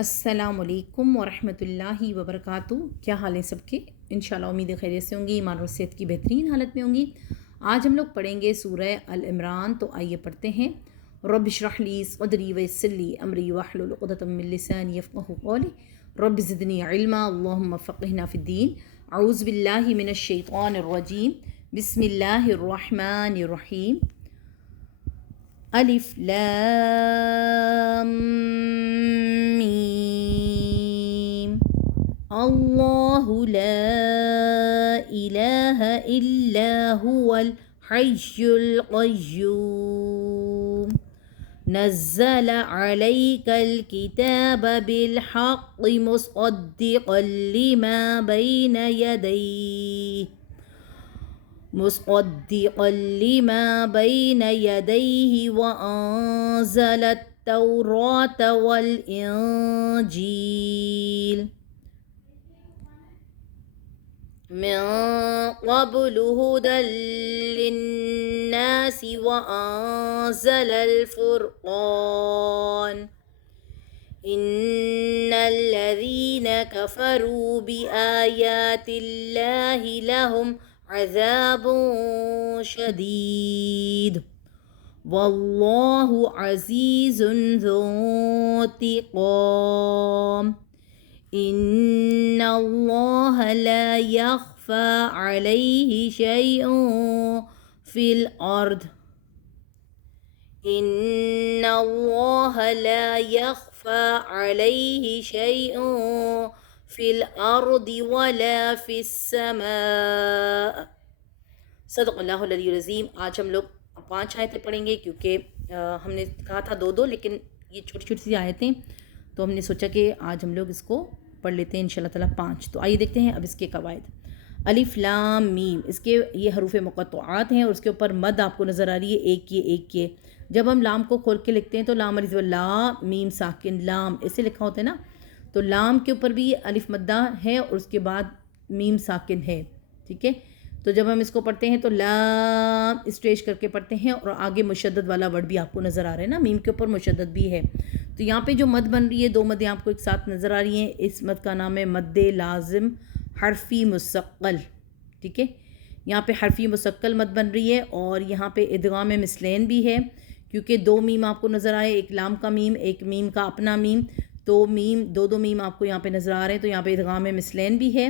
السلام علیکم ورحمۃ اللہ وبرکاتہ۔ کیا حال ہیں سب کے؟ انشاءاللہ امید خیریت سے ہوں گی، ایمان اور صحت کی بہترین حالت میں ہوں گی۔ آج ہم لوگ پڑھیں گے سورہ العمران، تو آئیے پڑھتے ہیں۔ رب اشرح لی صدری ویسر لی امری واحلل عقدۃ من لسانی یفقہوا قولی رب زدنی علما اللہم فقہنا فی الدین۔ اعوذ باللہ من الشیطان الرجیم، بسم اللہ الرحمن الرحیم۔ الف لام میم، اللہ لا الہ الا هو الحی القیوم، نزل عليك الكتاب بالحق مصدقا لما بين يديه وأنزل التوراة والإنجيل من قبل هدى للناس وأنزل الفرقان إن الذين كفروا بآيات الله لهم عذاب شديد والله عزيز ذو انتقام إن الله لا يخفى عليه شيء في الأرض إن الله لا يخفى عليه شيء فی الارض ولا فی السماء۔ صدق اللہ العلی العظیم۔ آج ہم لوگ 5 آیتیں پڑھیں گے، کیونکہ ہم نے کہا تھا 2 لیکن یہ چھوٹی چھوٹی سی آیتیں، تو ہم نے سوچا کہ آج ہم لوگ اس کو پڑھ لیتے ہیں انشاءاللہ تعالیٰ 5۔ تو آئیے دیکھتے ہیں اب اس کے قواعد۔ الف لام میم، اس کے یہ حروف مقطعات ہیں اور اس کے اوپر مد آپ کو نظر آ رہی ہے، ایک یہ۔ جب ہم لام کو کھول کے لکھتے ہیں تو لام الف لا میم ساکن لام ایسے لکھا ہوتا ہے نا، تو لام کے اوپر بھی الف مدہ ہے اور اس کے بعد میم ساکن ہے، ٹھیک ہے۔ تو جب ہم اس کو پڑھتے ہیں تو لام اسٹریچ کر کے پڑھتے ہیں، اور آگے مشدد والا ورڈ بھی آپ کو نظر آ رہا ہے نا، میم کے اوپر مشدد بھی ہے۔ تو یہاں پہ جو مد بن رہی ہے، 2 مدیں آپ کو ایک ساتھ نظر آ رہی ہیں، اس مد کا نام ہے مد لازم حرفی مثقل، ٹھیک ہے۔ یہاں پہ حرفی مثقل مد بن رہی ہے، اور یہاں پہ ادغام مثلین بھی ہے، کیونکہ 2 میم آپ کو نظر آئے، ایک لام کا میم، ایک میم کا اپنا میم، تو میم 2 میم آپ کو یہاں پہ نظر آ رہے ہیں، تو یہاں پہ ادغام مثلین بھی ہے،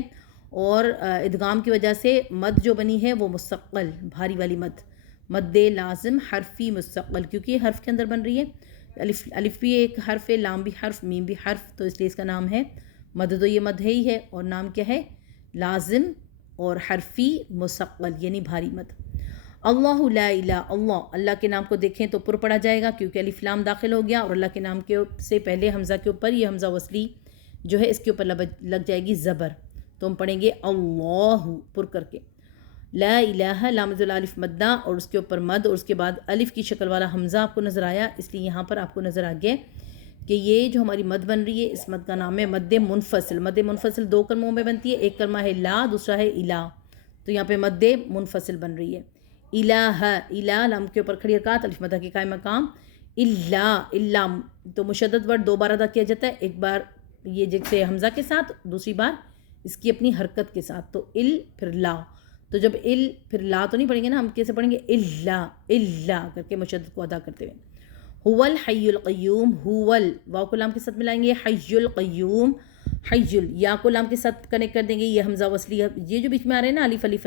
اور ادغام کی وجہ سے مد جو بنی ہے وہ مثقل بھاری والی مد لازم حرفی مثقل، کیونکہ یہ حرف کے اندر بن رہی ہے۔ الف بھی ایک حرف ہے، لام بھی حرف، میم بھی حرف، تو اس لیے اس کا نام ہے مد، تو یہ مد ہے ہی ہے، اور نام کیا ہے؟ لازم اور حرفی مثقل، یعنی بھاری مد۔ اللہ لا الہ، اللہ کے نام کو دیکھیں تو پر پڑا جائے گا، کیونکہ الف لام داخل ہو گیا، اور اللہ کے نام کے سے پہلے حمزہ کے اوپر یہ حمزہ وصلی جو ہے اس کے اوپر لگ جائے گی زبر، تو ہم پڑھیں گے اللہ پر کر کے۔ لا الہ لام الف مدہ اور اس کے اوپر مد، اور اس کے بعد الف کی شکل والا حمزہ آپ کو نظر آیا، اس لیے یہاں پر آپ کو نظر آ گیا کہ یہ جو ہماری مد بن رہی ہے، اس مد کا نام ہے مد منفصل۔ مد منفصل 2 کلموں میں بنتی ہے، ایک کلمہ ہے لا، دوسرا ہے الہ، تو یہاں پہ مد منفصل بن رہی ہے۔ الہ لام کے اوپر کھڑی حرکات، الف مدہ کے قائم مقام، اللہ تو مشدد ورڈ 2 بار ادا کیا جاتا ہے، ایک بار یہ جیسے حمزہ کے ساتھ، دوسری بار اس کی اپنی حرکت کے ساتھ، تو پھر لا، تو جب پھر لا تو نہیں پڑھیں گے نا، ہم کیسے پڑھیں گے؟ اللہ کر کے مشدد کو ادا کرتے ہوئے۔ هو الحی القیوم، واو کو لام کے ساتھ ملائیں گے، حی القیوم، یا کو لام کے ساتھ کنیکٹ کر دیں گے، یہ حمزہ وصلی، یہ جو بیچ میں آ رہے ہیں نا الف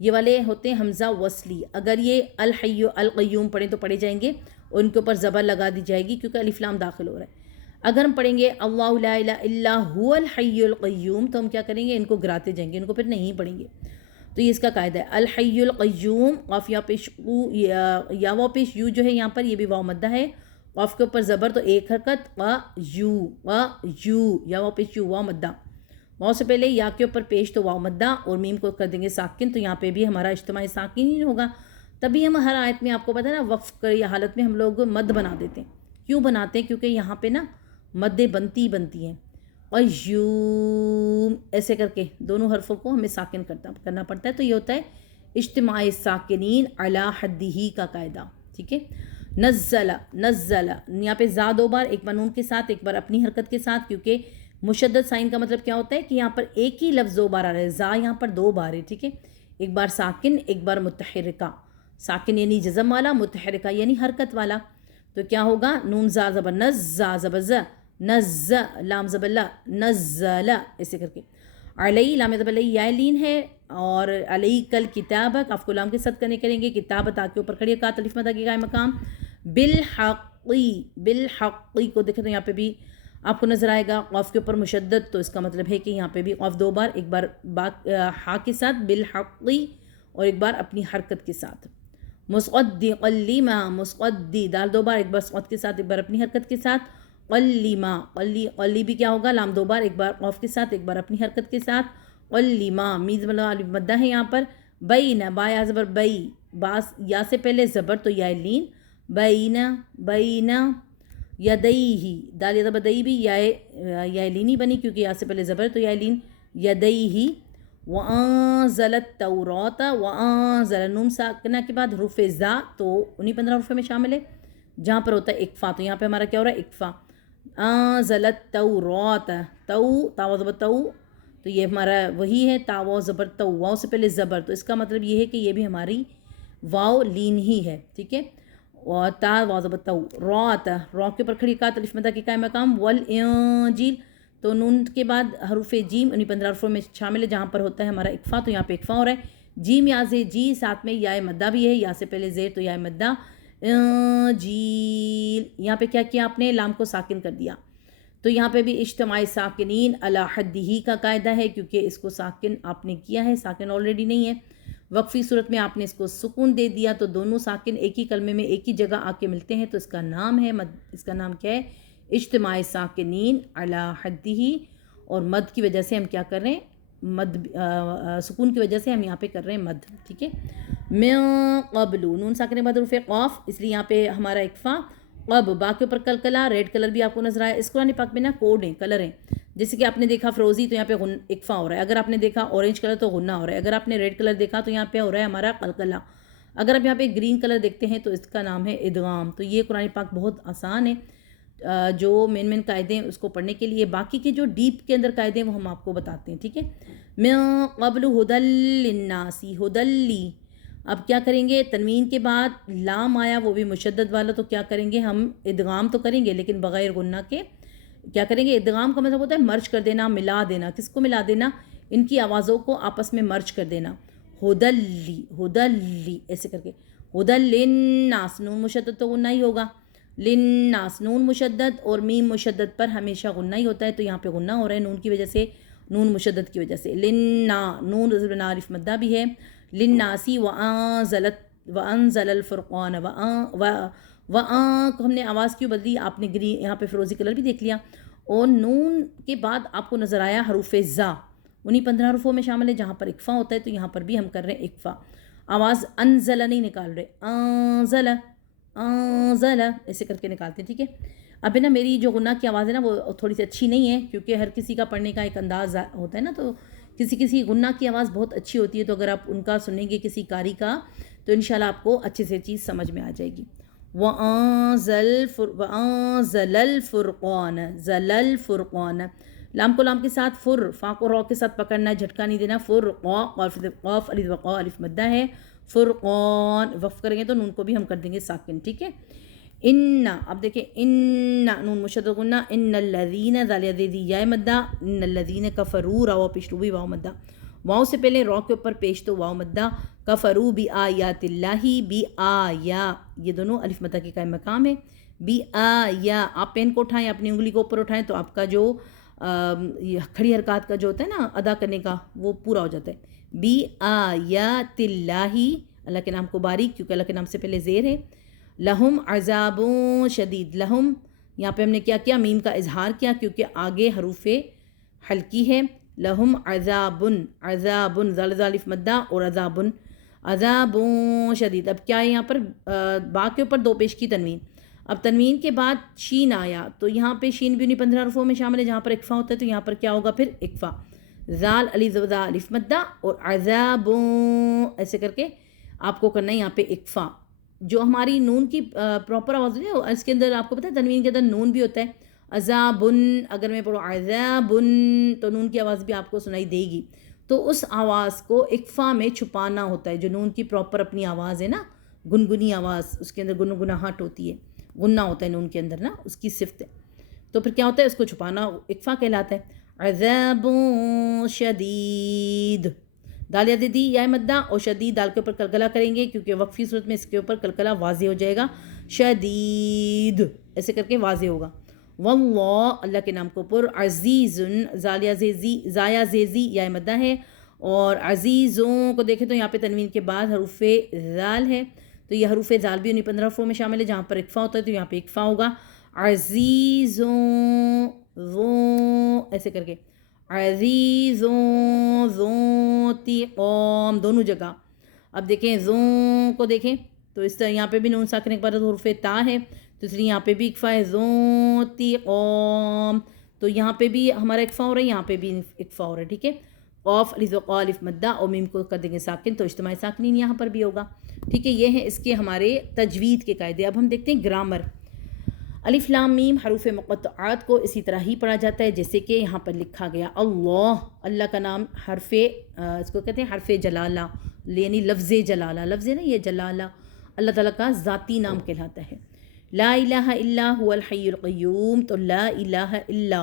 یہ والے ہوتے ہیں حمزہ وصلی، اگر یہ الحی القیوم پڑھیں تو پڑھے جائیں گے، اور ان کے اوپر زبر لگا دی جائے گی، کیونکہ الف لام داخل ہو رہا ہے۔ اگر ہم پڑھیں گے اللہ لا الہ الا هو الحی القیوم، تو ہم کیا کریں گے؟ ان کو گراتے جائیں گے، ان کو پھر نہیں پڑھیں گے۔ تو یہ اس کا قاعدہ ہے، الحی القیوم، قاف یا پیش یا واو پیش یو جو ہے یہاں پر، یہ بھی واو مدہ ہے، قاف کے اوپر زبر تو ایک حرکت، یو یا واو پیش یو، واو مدہ، واو سے پہلے یا کے اوپر پیش تو واو مدہ، اور میم کو کر دیں گے ساکن، تو یہاں پہ بھی ہمارا اجتماعی ساکن ہی ہوگا۔ تبھی ہم ہر آیت میں، آپ کو پتہ ہے نا، وقف یا حالت میں ہم لوگ مد بنا دیتے ہیں۔ کیوں بناتے ہیں؟ کیونکہ یہاں پہ نا مدیں بنتی ہیں، قیوم ایسے کر کے دونوں حرفوں کو ہمیں ساکن کرنا پڑتا ہے، تو یہ ہوتا ہے اجتماع ساکنین علی حدہ کا قاعدہ، ٹھیک ہے۔ نزل نزل، یہاں پہ زا 2 بار، ایک بار نون کے ساتھ ایک بار اپنی حرکت کے ساتھ، کیونکہ مشدد سائن کا مطلب کیا ہوتا ہے کہ یہاں پر ایک ہی لفظ 2 بار آ رہا ہے، زا یہاں پر 2 بار ہے، ٹھیک ہے، ایک بار ساکن ایک بار متحرکہ، ساکن یعنی جزم والا، متحرکہ یعنی حرکت والا، تو کیا ہوگا نون زا زبر نز، زا زبر ز، نز، لام زبر لا، نزل، ایسے کر کے علی، لام زبر لی یا لین ہے، اور علی کل کتاب، کاف کو لام کے ساتھ کریں گے، کتاب تا کے اوپر کھڑی کا الف مدہ کے قائم مقام، بالحقی، بالحقی کو دیکھیں تو یہاں پہ بھی آپ کو نظر آئے گا قاف کے اوپر مشدد، تو اس کا مطلب ہے کہ یہاں پہ بھی قاف 2 بار، ایک بار ہا کے ساتھ بالحقی اور ایک بار اپنی حرکت کے ساتھ، مصدقا لما، مصدی دال 2 بار، ایک بار صد کے ساتھ ایک بار اپنی حرکت کے ساتھ، قلیما، قلی بھی کیا ہوگا لام 2 بار، ایک بار قاف کے ساتھ ایک بار اپنی حرکت کے ساتھ، قلیما، میز الف مدہ ہے یہاں پر، بین، با یا زبر بئی، باس یا سے پہلے زبر تو یا لین، بین، بین، یدیہی، دال یا زبر دئی بھی یا لینی بنی کیونکہ یا سے پہلے زبر تو یا لین، یدیہی، وَأَنزَلَ التَّوْرَاةَ، وَأَنزَلَ، نون ساکنہ کے بعد حروف زا تو انہی 15 حروف میں شامل ہے جہاں پر ہوتا ہے اکفا، تو یہاں پہ ہمارا کیا ہو رہا ہے اکفا، انزل التوراة، تو تا و زبر تو یہ ہمارا وہی ہے، تا و زبر تو، واؤ سے پہلے زبر، تو اس کا مطلب یہ ہے کہ یہ بھی ہماری واؤ لین ہی ہے، ٹھیک ہے، اور تا و زبر تو، رات، را کے اوپر کھڑی کات الف مدہ کے قائم مقام، والانجیل، تو نون کے بعد حروف جیم انہی 15 حروفوں میں شامل ہے جہاں پر ہوتا ہے ہمارا اکفا، تو یہاں پہ اکفا ہو رہا ہے، جیم یا سے جی، ساتھ میں یا مدہ بھی ہے، یا سے پہلے زیر تو یا مدہ، انجیل، یہاں پہ کیا کیا آپ نے لام کو ساکن کر دیا، تو یہاں پہ بھی اجتماع ساکنین علی حدہ کا قاعدہ ہے، کیونکہ اس کو ساکن آپ نے کیا ہے، ساکن آلریڈی نہیں ہے، وقفی صورت میں آپ نے اس کو سکون دے دیا تو دونوں ساکن ایک ہی کلمے میں ایک ہی جگہ آ کے ملتے ہیں، تو اس کا نام ہے اس کا نام کیا ہے، اجتماع ساکنین علی حدہ، اور مد کی وجہ سے ہم کیا کر رہے ہیں، مد سکون کی وجہ سے ہم یہاں پہ کر رہے ہیں مد، ٹھیک ہے، من قبل، نون ساکن کے بعد حروف قاف، اس لیے یہاں پہ ہمارا اکفا، قب، با کے اوپر کلکلا، ریڈ کلر بھی آپ کو نظر آیا، اس قرآن پاک میں نا کوڈ ہیں، کلر ہیں، جیسے کہ آپ نے دیکھا فروزی تو یہاں پہ اکفا ہو رہا ہے، اگر آپ نے دیکھا اورنج کلر تو غنہ ہو رہا ہے، اگر آپ نے ریڈ کلر دیکھا تو یہاں پہ ہو رہا ہے ہمارا قلقلہ، اگر آپ یہاں پہ گرین کلر دیکھتے ہیں تو اس کا نام ہے ادغام، تو یہ قرآن پاک بہت آسان ہے، جو مین قاعدے ہیں اس کو پڑھنے کے لیے، باقی کے جو ڈیپ کے اندر قاعدے ہیں وہ ہم آپ کو بتاتے ہیں، ٹھیک ہے، من قبل ہدی للناس، ہدی، اب کیا کریں گے، تنوین کے بعد لام آیا وہ بھی مشدد والا، تو کیا کریں گے ہم ادغام تو کریں گے لیکن بغیر غنہ کے، کیا کریں گے، ادغام کا مطلب ہوتا ہے مرج کر دینا، ملا دینا، کس کو ملا دینا، ان کی آوازوں کو آپس میں مرج کر دینا، ہدلی، ہدلی، ایسے کر کے، ہدی للناس، نون مشدد تو غنہ ہی ہوگا، للناس، نون مشدد اور میم مشدد پر ہمیشہ غنہ ہی ہوتا ہے، تو یہاں پہ غنہ ہو رہا ہے نون کی وجہ سے، نون مشدد کی وجہ سے، لنا، نون الف مدہ بھی ہے، للناسی، وانزل الفرقان، کو ہم نے آواز کیوں بدلی، آپ نے یہاں پہ فروزی کلر بھی دیکھ لیا، اور نون کے بعد آپ کو نظر آیا حروف زا، انہی 15 حروفوں میں شامل ہے جہاں پر اکفا ہوتا ہے، تو یہاں پر بھی ہم کر رہے ہیں اکفا، آواز انزل نہیں نکال رہے، انزل، انزل، ایسے کر کے نکالتے ہیں، ٹھیک ہے، اب نا میری جو غنہ کی آواز ہے نا وہ تھوڑی سی اچھی نہیں ہے، کیونکہ ہر کسی کا پڑھنے کا ایک انداز ہوتا ہے نا، تو کسی غنہ کی آواز بہت اچھی ہوتی ہے، تو اگر آپ ان کا سنیں گے کسی قاری کا تو انشاءاللہ آپ کو اچھے سے چیز سمجھ میں آ جائے گی، وَأَنزَلَ الْفُرْقَانَ، زَلَ الْفُرْقَانَ، لام کو لام کے ساتھ، فا کو را کے ساتھ پکڑنا ہے، جھٹکا نہیں دینا، قاف الف وقا الف مدہ ہے، فرقان، وقف کریں گے تو نون کو بھی ہم کر دیں گے ساکن، ٹھیک ہے، اب دیکھیں نون مشدد غنہ، ان الذین، ذال یدی یا مدہ، ان الذین کفروا، را پیش رو بھی واو مدہ، واو سے پہلے را کے اوپر پیش تو واو مدہ، کفروا بآیات اللہ، بآیا، یہ دونوں الف مدہ کے قائم مقام ہے، بآیا، آپ پین کو اٹھائیں، اپنی انگلی کو اوپر اٹھائیں تو آپ کا جو کھڑی حرکات کا جو ہوتا ہے نا ادا کرنے کا وہ پورا ہو جاتا ہے، بآیات اللہ، اللہ کے نام کو باریک، کیونکہ اللہ کے نام سے پہلے زیر ہے، لہم عذاب شدید، لہم، یہاں پہ ہم نے کیا کیا، میم کا اظہار کیا کیونکہ آگے حروف حلقی ہے، لہم عذاب، عذاب، ذال الف مدہ اور عذاب، عذاب شدید، اب کیا ہے یہاں پر، با کے اوپر 2 پیش کی تنوین، اب تنوین کے بعد شین آیا تو یہاں پہ شین بھی انہی 15 حروفوں میں شامل ہے جہاں پر اکفا ہوتا ہے، تو یہاں پر کیا ہوگا پھر اکفا، ذال الف مدہ اور عذاب، ایسے کر کے آپ کو کرنا ہے یہاں پہ اکفا، جو ہماری نون کی پراپر آواز ہوتی ہے اس کے اندر آپ کو پتہ ہے تنوین کے اندر نون بھی ہوتا ہے. عذابن اگر میں پڑھوں عذابن تو نون کی آواز بھی آپ کو سنائی دے گی. تو اس آواز کو اکفا میں چھپانا ہوتا ہے. جو نون کی پراپر اپنی آواز ہے نا گنگنی آواز اس کے اندر گنگناہٹ ہوتی ہے غنہ ہوتا ہے نون کے اندر نا اس کی صفت ہے. تو پھر کیا ہوتا ہے اس کو چھپانا اکفا کہلاتا ہے. عذاب شدید دال یاد دی یا مدہ اور شدید دال کے اوپر کلکلا کریں گے کیونکہ وقفی صورت میں اس کے اوپر کلکلا واضح ہو جائے گا. شدید ایسے کر کے واضح ہوگا. واللہ اللہ کے نام کو پر عزیز زالیہ زیزی زایا زیزی یا مدہ ہے. اور عزیزوں کو دیکھیں تو یہاں پہ تنوین کے بعد حروف ذال ہے تو یہ حروف ذال بھی انہیں 15 حروفوں میں شامل ہے. جہاں پر اکفا ہوتا ہے تو یہاں پہ اکفا ہوگا. عزیزوں ایسے کر کے عزیزوں ذوتی قوم دونوں جگہ. اب دیکھیں زوں کو دیکھیں تو اس طرح یہاں پہ بھی نون ساکن کے بعد حروف تا ہے تو اس لیے یہاں پہ بھی اکفا ہے. ذوتی قوم تو یہاں پہ بھی ہمارا اکفا ہو رہا ہے یہاں پہ بھی اکفا ہو رہا ہے. ٹھیک ہے. قاف الف وقاف الف مدہ اور میم کو کر دیں گے ساکن تو اجتماعی ساکنین یہاں پر بھی ہوگا. ٹھیک ہے. یہ ہیں اس کے ہمارے تجوید کے قاعدے. اب ہم دیکھتے ہیں گرامر. الف لام میم حروف مقطعات کو اسی طرح ہی پڑھا جاتا ہے جیسے کہ یہاں پر لکھا گیا. اللہ کا نام حرف اس کو کہتے ہیں حرف جلالہ یعنی لفظ جلالہ. لفظ نا یہ جلالہ اللہ تعالیٰ کا ذاتی نام کہلاتا ہے. لا الہ الا هو الحی القیوم تو لا الہ الا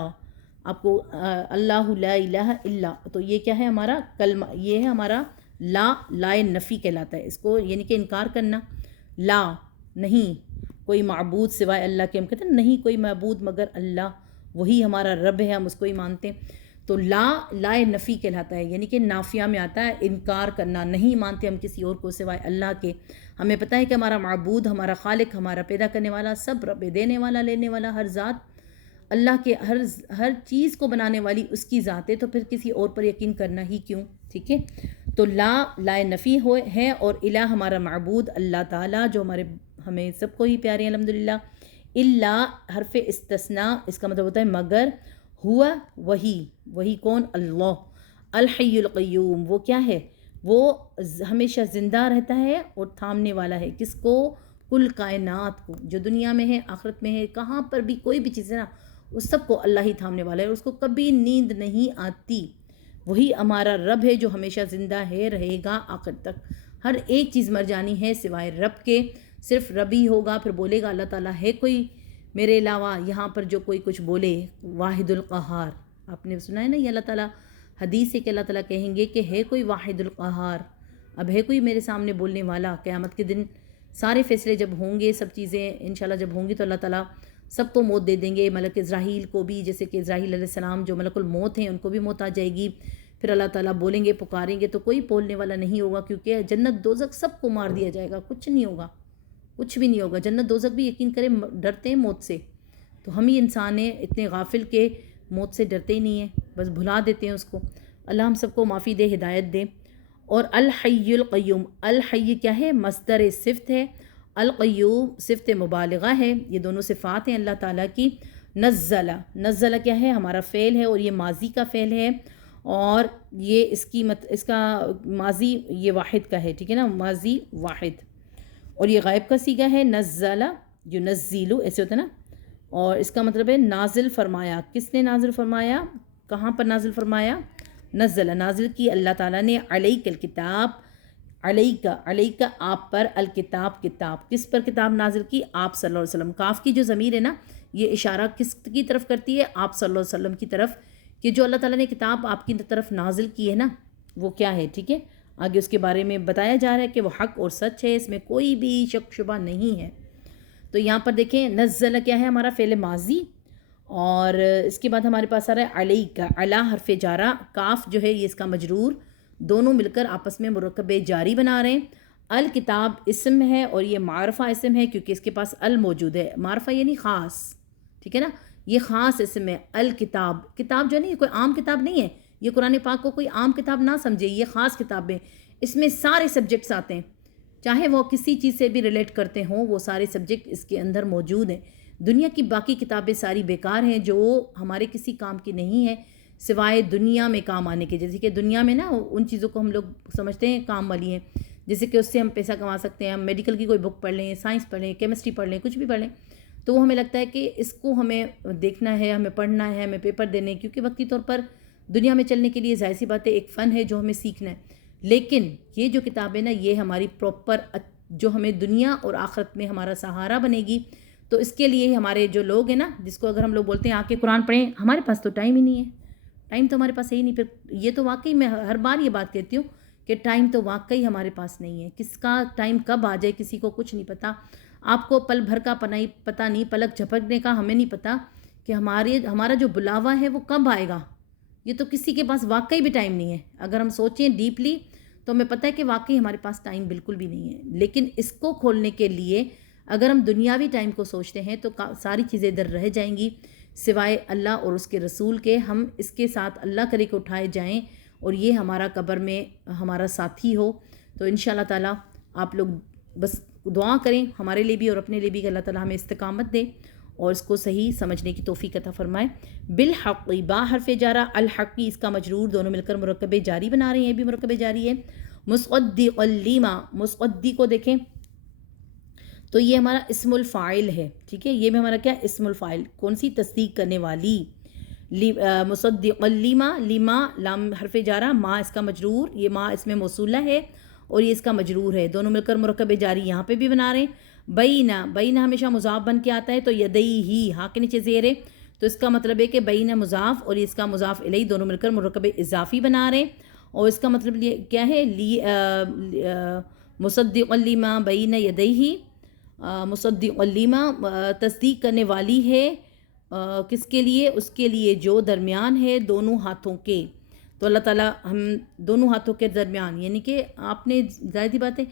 آپ کو اللہ لا الہ الا تو یہ کیا ہے ہمارا کلمہ. یہ ہے ہمارا لا نفی کہلاتا ہے. اس کو یعنی کہ انکار کرنا. لا نہیں کوئی معبود سوائے اللہ کے. ہم کہتے ہیں نہیں کوئی معبود مگر اللہ وہی ہمارا رب ہے ہم اس کو ہی مانتے ہیں. تو لا نفی کہلاتا ہے یعنی کہ نافیہ میں آتا ہے انکار کرنا. نہیں مانتے ہم کسی اور کو سوائے اللہ کے. ہمیں پتہ ہے کہ ہمارا معبود ہمارا خالق ہمارا پیدا کرنے والا سب رب دینے والا لینے والا ہر ذات اللہ کے ہر چیز کو بنانے والی اس کی ذات ہے. تو پھر کسی اور پر یقین کرنا ہی کیوں. ٹھیک ہے. تو لا نفی ہے اور الہ ہمارا معبود اللہ تعالیٰ جو ہمیں سب کو ہی پیارے ہیں الحمدللہ. الا حرف استثناء اس کا مطلب ہوتا ہے مگر. ہوا وہی کون اللہ. الحی القیوم وہ کیا ہے وہ ہمیشہ زندہ رہتا ہے اور تھامنے والا ہے. کس کو؟ کل کائنات کو جو دنیا میں ہے آخرت میں ہے کہاں پر بھی کوئی بھی چیز ہے نا اس سب کو اللہ ہی تھامنے والا ہے اور اس کو کبھی نیند نہیں آتی. وہی ہمارا رب ہے جو ہمیشہ زندہ ہے رہے گا آخر تک. ہر ایک چیز مر جانی ہے سوائے رب کے. صرف رب ہی ہوگا. پھر بولے گا اللہ تعالیٰ ہے کوئی میرے علاوہ یہاں پر جو کوئی کچھ بولے. واحد القہار آپ نے سنا ہے نا یہ اللہ تعالیٰ حدیث ہے کہ اللہ تعالیٰ کہیں گے کہ ہے کوئی واحد القہار. اب ہے کوئی میرے سامنے بولنے والا. قیامت کے دن سارے فیصلے جب ہوں گے سب چیزیں انشاءاللہ جب ہوں گی تو اللہ تعالیٰ سب کو موت دے دیں گے. ملک اسرائیل کو بھی جیسے کہ اسرائیل علیہ السلام جو ملک الموت ہیں ان کو بھی موت آ جائے گی. پھر اللہ تعالیٰ بولیں گے پکاریں گے تو کوئی بولنے والا نہیں ہوگا کیونکہ جنت دوزخ سب کو مار دیا جائے گا. کچھ نہیں ہوگا کچھ بھی نہیں ہوگا. جنت دوزخ بھی یقین کریں ڈرتے ہیں موت سے. تو ہم ہی انسان ہیں اتنے غافل کہ موت سے ڈرتے ہی نہیں ہیں بس بھلا دیتے ہیں اس کو. اللہ ہم سب کو معافی دے ہدایت دے. اور الحی القیوم الحی کیا ہے مصدر صفت ہے. القیوم صفت مبالغہ ہے. یہ دونوں صفات ہیں اللہ تعالیٰ کی. نزلہ کیا ہے ہمارا فعل ہے اور یہ ماضی کا فعل ہے اور یہ اس کا ماضی یہ واحد کا ہے. ٹھیک ہے نا ماضی واحد اور یہ غائب کا صیغہ ہے. نزلہ ینزل ایسے ہوتا ہے نا اور اس کا مطلب ہے نازل فرمایا. کس نے نازل فرمایا کہاں پر نازل فرمایا. نزلہ نازل کی اللہ تعالیٰ نے. علیک الکتاب علیک آپ پر. الکتاب کتاب کس پر کتاب نازل کی آپ صلی اللہ علیہ وسلم. کاف کی جو ضمیر ہے نا یہ اشارہ کس کی طرف کرتی ہے آپ صلی اللہ علیہ وسلم کی طرف کہ جو اللہ تعالیٰ نے کتاب آپ کی طرف نازل کی ہے نا وہ کیا ہے. ٹھیک ہے. آگے اس کے بارے میں بتایا جا رہا ہے کہ وہ حق اور سچ ہے اس میں کوئی بھی شک شبہ نہیں ہے. تو یہاں پر دیکھیں نزل کیا ہے ہمارا فعل ماضی اور اس کے بعد ہمارے پاس آ رہا ہے علیک. علی حرف جارہ کاف جو ہے یہ اس کا مجرور دونوں مل کر آپس میں مرکب جاری بنا رہے ہیں. الکتاب اسم ہے اور یہ معرفہ اسم ہے کیونکہ اس کے پاس ال موجود ہے. معرفہ یعنی خاص. ٹھیک ہے نا یہ خاص اسم ہے. الکتاب کتاب جو ہے نا یہ کوئی عام کتاب نہیں ہے. یہ قرآن پاک کو کوئی عام کتاب نہ سمجھے. یہ خاص کتاب ہے. اس میں سارے سبجیکٹس آتے ہیں چاہے وہ کسی چیز سے بھی ریلیٹ کرتے ہوں وہ سارے سبجیکٹ اس کے اندر موجود ہیں. دنیا کی باقی کتابیں ساری بیکار ہیں جو ہمارے کسی کام کی نہیں ہیں سوائے دنیا میں کام آنے کے. جیسے کہ دنیا میں نا ان چیزوں کو ہم لوگ سمجھتے ہیں کام والی ہیں جیسے کہ اس سے ہم پیسہ کما سکتے ہیں. ہم میڈیکل کی کوئی بک پڑھ لیں, سائنس پڑھ لیں, کیمسٹری پڑھ لیں, کچھ بھی پڑھ لیں, تو وہ ہمیں لگتا ہے کہ اس کو ہمیں دیکھنا ہے, ہمیں پڑھنا ہے, ہمیں پیپر دینے, کیونکہ وقتی طور پر دنیا میں چلنے کے لیے ظاہر سی بات ہے ایک فن ہے جو ہمیں سیکھنا ہے. لیکن یہ جو کتاب ہے نا, یہ ہماری پراپر جو ہمیں دنیا اور آخرت میں ہمارا سہارا بنے گی. تو اس کے لیے ہمارے جو لوگ ہیں نا, جس کو اگر ہم لوگ بولتے ہیں آ کے قرآن پڑھیں, ہمارے پاس تو ٹائم ہی نہیں ہے. ٹائم تو ہمارے پاس ہے ہی نہیں. پھر یہ تو واقعی میں ہر بار یہ بات کہتی ہوں کہ ٹائم تو واقعی ہمارے پاس نہیں ہے. کس کا ٹائم کب آ جائے کسی کو کچھ نہیں پتہ. آپ کو پل بھر کا پتہ نہیں, پلک جھپکنے کا ہمیں نہیں پتہ کہ ہمارا جو بلاوا ہے وہ کب آئے گا. یہ تو کسی کے پاس واقعی بھی ٹائم نہیں ہے. اگر ہم سوچیں ڈیپلی تو ہمیں پتہ ہے کہ واقعی ہمارے پاس ٹائم بالکل بھی نہیں ہے. لیکن اس کو کھولنے کے لیے اگر ہم دنیاوی ٹائم کو سوچتے ہیں تو ساری چیزیں ادھر رہ جائیں گی سوائے اللہ اور اس کے رسول کے. ہم اس کے ساتھ اللہ کرے کہ اٹھائے جائیں اور یہ ہمارا قبر میں ہمارا ساتھی ہو. تو انشاءاللہ تعالیٰ آپ لوگ بس دعا کریں ہمارے لیے بھی اور اپنے لیے بھی کہ اللہ تعالیٰ ہمیں استقامت دے اور اس کو صحیح سمجھنے کی توفیق عطا فرمائے. بالحق با حرف جارہ, الحقی اس کا مجرور دونوں مل کر مرکب جاری بنا رہے ہیں, یہ بھی مرکب جاری ہے. مصدق لیما, مصدق کو دیکھیں تو یہ ہمارا اسم الفاعل ہے, ٹھیک ہے. یہ بھی ہمارا کیا اسم الفاعل, کون سی, تصدیق کرنے والی. مصدق لیما, لیما لام حرف جارہ, ما اس کا مجرور, یہ ما اس میں موصولہ ہے اور یہ اس کا مجرور ہے, دونوں مل کر مرکب جاری یہاں پہ بھی بنا رہے ہیں. بینہ, بینہ ہمیشہ مضاف بن کے آتا ہے تو یدئی ہی, ہاں کے نیچے زیر ہے, تو اس کا مطلب ہے کہ بینہ مضاف اور اس کا مضاف الیہ دونوں مل کر مرکب اضافی بنا رہے ہیں. اور اس کا مطلب کیا ہے, مصدق لیما بینہ یدیہ, مصدق لیما تصدیق کرنے والی ہے کس کے لیے, اس کے لیے جو درمیان ہے دونوں ہاتھوں کے. تو اللہ تعالیٰ ہم دونوں ہاتھوں کے درمیان, یعنی کہ آپ نے ظاہر سی بات ہے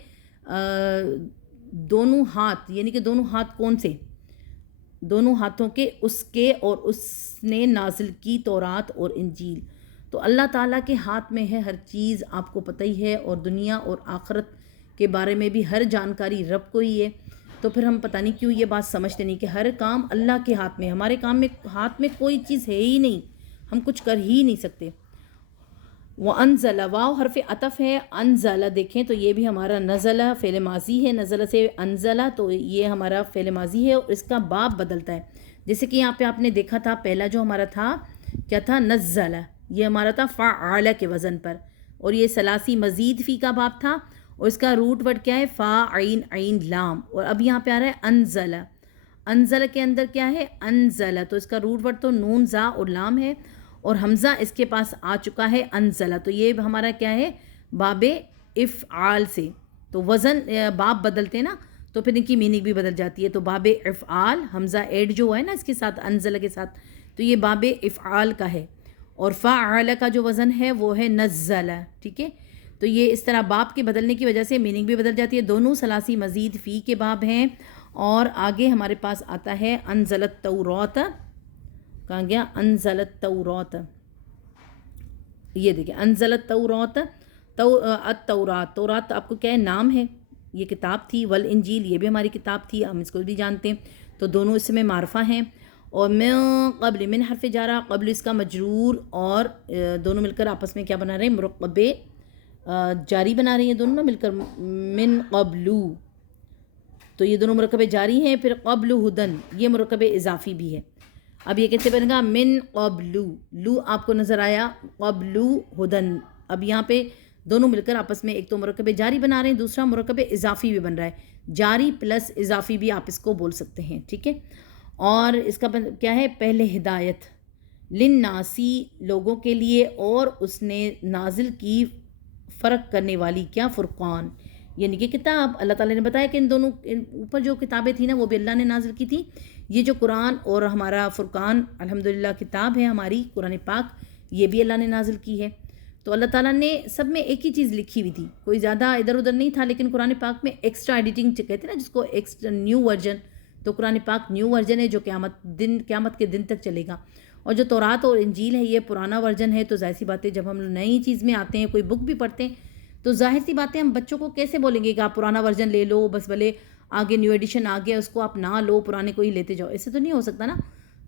دونوں ہاتھ, یعنی کہ دونوں ہاتھ کون سے, دونوں ہاتھوں کے, اس کے اور اس نے نازل کی تورات اور انجیل. تو اللہ تعالیٰ کے ہاتھ میں ہے ہر چیز, آپ کو پتہ ہی ہے, اور دنیا اور آخرت کے بارے میں بھی ہر جانکاری رب کو ہی ہے. تو پھر ہم پتہ نہیں کیوں یہ بات سمجھتے نہیں کہ ہر کام اللہ کے ہاتھ میں, ہمارے کام میں ہاتھ میں کوئی چیز ہے ہی نہیں, ہم کچھ کر ہی نہیں سکتے. وَأَنزَلَ, واو حرف عطف ہے, انزل دیکھیں تو یہ بھی ہمارا نزل فعل ماضی ہے, نزل سے انزل تو یہ ہمارا فعل ماضی ہے اور اس کا باب بدلتا ہے. جیسے کہ یہاں پہ آپ نے دیکھا تھا پہلا جو ہمارا تھا کیا تھا, نزل, یہ ہمارا تھا فعال کے وزن پر, اور یہ ثلاثی مزید فی کا باب تھا اور اس کا روٹ ورڈ کیا ہے, فا عین عین لام. اور اب یہاں پہ آ رہا ہے انزل, انزل کے اندر کیا ہے, انزل, تو اس کا روٹ ورڈ تو نون زا اور لام ہے اور حمزہ اس کے پاس آ چکا ہے انزلہ, تو یہ ہمارا کیا ہے, باب افعال سے. تو وزن باب بدلتے ہیں نا تو پھر ان کی میننگ بھی بدل جاتی ہے. تو باب افعال, حمزہ ایڈ جو ہے نا اس کے ساتھ انزلہ کے ساتھ, تو یہ باب افعال کا ہے. اور فعال کا جو وزن ہے وہ ہے نزلہ, ٹھیک ہے. تو یہ اس طرح باب کے بدلنے کی وجہ سے میننگ بھی بدل جاتی ہے. دونوں ثلاثی مزید فی کے باب ہیں. اور آگے ہمارے پاس آتا ہے انزل التوراۃ, کہاں گیا, انزل التوراۃ, یہ دیکھیں انزل التوراۃ, التورات, تورات آپ کو کیا ہے, نام ہے, یہ کتاب تھی. والانجیل, یہ بھی ہماری کتاب تھی, ہم اس کو بھی جانتے ہیں. تو دونوں اس میں معرفہ ہیں. اور من قبل, من حرف جارہ, قبل اس کا مجرور, اور دونوں مل کر آپس میں کیا بنا رہے ہیں, مرکب جاری بنا رہی ہیں دونوں مل کر, من قبلو, تو یہ دونوں مرکب جاری ہیں. پھر قبل ہدن, یہ مرکب اضافی بھی ہے. اب یہ کیسے بنے گا, من قبلو, لو آپ کو نظر آیا, قبلو ہدن. اب یہاں پہ دونوں مل کر آپس میں ایک تو مرکب جاری بنا رہے ہیں, دوسرا مرکب اضافی بھی بن رہا ہے. جاری پلس اضافی بھی آپ اس کو بول سکتے ہیں, ٹھیک ہے. اور اس کا کیا ہے, پہلے ہدایت, للناسی, لوگوں کے لیے, اور اس نے نازل کی فرق کرنے والی کیا, فرقان, یعنی کہ کتاب. اللہ تعالیٰ نے بتایا کہ ان دونوں اوپر جو کتابیں تھیں نا وہ بھی اللہ نے نازل کی تھی. یہ جو قرآن اور ہمارا فرقان الحمدللہ کتاب ہے ہماری قرآن پاک, یہ بھی اللہ نے نازل کی ہے. تو اللہ تعالیٰ نے سب میں ایک ہی چیز لکھی ہوئی تھی, کوئی زیادہ ادھر ادھر نہیں تھا. لیکن قرآن پاک میں ایکسٹرا ایڈیٹنگ کہتے ہیں نا جس کو, ایکسٹرا نیو ورژن, تو قرآن پاک نیو ورژن ہے جو قیامت کے دن تک چلے گا. اور جو تورات اور انجیل ہے یہ پرانا ورژن ہے. تو ظاہر سی بات ہے جب ہم نئی چیز میں آتے ہیں, کوئی بک بھی پڑھتے ہیں, تو ظاہر سی بات ہے ہم بچوں کو کیسے بولیں گے کہ آپ پرانا ورژن لے لو, بس بھلے آگے نیو ایڈیشن آ گیا اس کو آپ نہ لو, پرانے کو ہی لیتے جاؤ, ایسے تو نہیں ہو سکتا نا.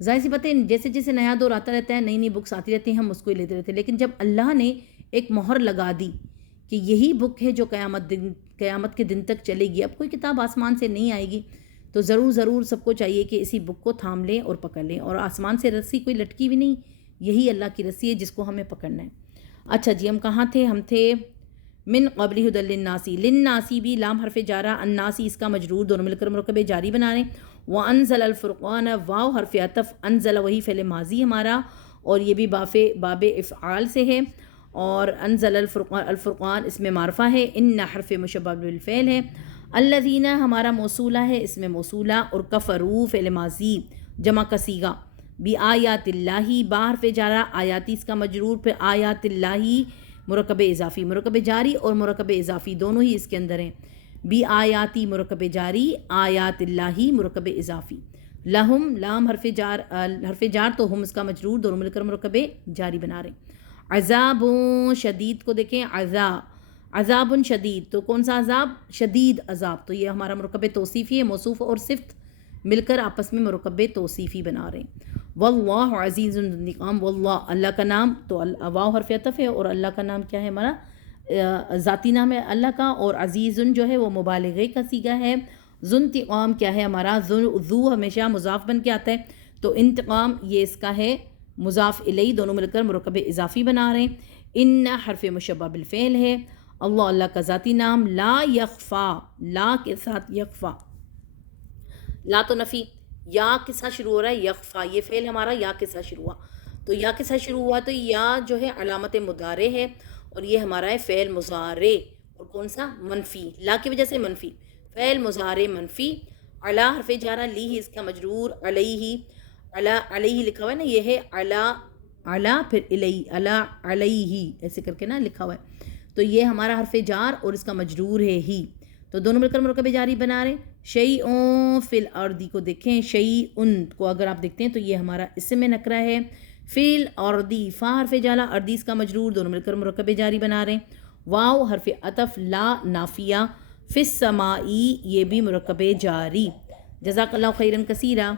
ظاہر سی بات ہے جیسے جیسے نیا دور آتا رہتا ہے, نئی نئی بکس آتی رہتی ہیں, ہم اس کو ہی لیتے رہتے ہیں. لیکن جب اللہ نے ایک مہر لگا دی کہ یہی بک ہے جو قیامت کے دن تک چلے گی. اب کوئی کتاب آسمان سے نہیں آئے گی تو ضرور سب کو چاہیے کہ اسی بک کو تھام لیں اور پکڑ لیں. اور آسمان سے رسی کوئی لٹکی بھی نہیں، یہی اللہ کی رسی ہے جس کو ہمیں پکڑنا ہے. اچھا جی، ہم کہاں تھے؟ ہم تھے من قبل ہدی للناسی. للناسی بھی لام حرف جارہ، الناسی اس کا مجرور، دونوں مل کر مرکب جاری بنا رہے ہیں. وانزل الفرقان، واو حرف عطف، انزل وہی فعل ماضی ہمارا، اور یہ بھی باب افعال سے ہے. اور انزل الفرقان اس میں معرفہ ہے. ان حرف مشبہ بالفعل ہے. الذین ہمارا موصولہ ہے، اس میں موصولہ، اور کفروا فعل ماضی جمع کا صیغہ. بی آیات اللہ، با حرف جارہ، آیاتی اس کا مجرور، پھر آیات اللہ مرکب اضافی، مرکب جاری اور مرکب اضافی دونوں ہی اس کے اندر ہیں. بی آیاتی مرکب جاری، آیات اللہ مرکب اضافی. لہم لام حرف جار تو ہم اس کا مجرور، دونوں مل کر مرکب جاری بنا رہے ہیں. عذاب شدید کو دیکھیں، عذاب شدید تو کون سا عذاب؟ شدید عذاب. تو یہ ہمارا مرکب توصیفی ہے، موصوف اور صفت مل کر آپس میں مرکب توصیفی بنا رہے ہیں. واللہ عزیز ذو انتقام، واللہ اللہ کا نام تو واو حرف عطف ہے، اور اللہ کا نام کیا ہے ہمارا؟ ذاتی نام ہے اللہ کا. اور عزیز جو ہے وہ مبالغے کا صیغہ ہے. ذو انتقام کیا ہے ہمارا؟ ذو ہمیشہ مضاف بن کے آتا ہے، تو انتقام یہ اس کا ہے مضاف الیہ، دونوں مل کر مرکب اضافی بنا رہے ہیں. ان حرف مشبہ بالفعل ہے. اللہ کا ذاتی نام. لا یخفا، لا کے ساتھ یخفا، لا تو نفی، یا کے ساتھ شروع ہو رہا ہے، یخفا یہ فعل ہمارا یا کے ساتھ شروع ہوا. تو یا کے ساتھ شروع ہوا تو یا جو ہے علامت مضارع ہے، اور یہ ہمارا ہے فعل مضارع، اور کون سا؟ منفی، لا کی وجہ سے منفی، فعل مضارع منفی. علی حرف جارہ، لی ہی اس کا مجرور، علیہ، علیہ لکھا ہوا ہے نا، یہ ہے علی پھر الیہ، علیہ ایسے کر کے نا لکھا ہوا ہے. تو یہ ہمارا حرف جار اور اس کا مجرور ہے ہی، تو دونوں مل کر مرکب جاری بنا رہے ہیں. شیء فی الارض کو دیکھیں، شیء کو اگر آپ دیکھتے ہیں تو یہ ہمارا اسم نکرہ ہے. فی الارض، فا حرف جارہ، اردی اس کا مجرور، دونوں مل کر مرکب جاری بنا رہے ہیں. واو حرف عطف، لا نافیہ، فی السماء یہ بھی مرکب جاری. جزاک اللہ خیرا کثیرا.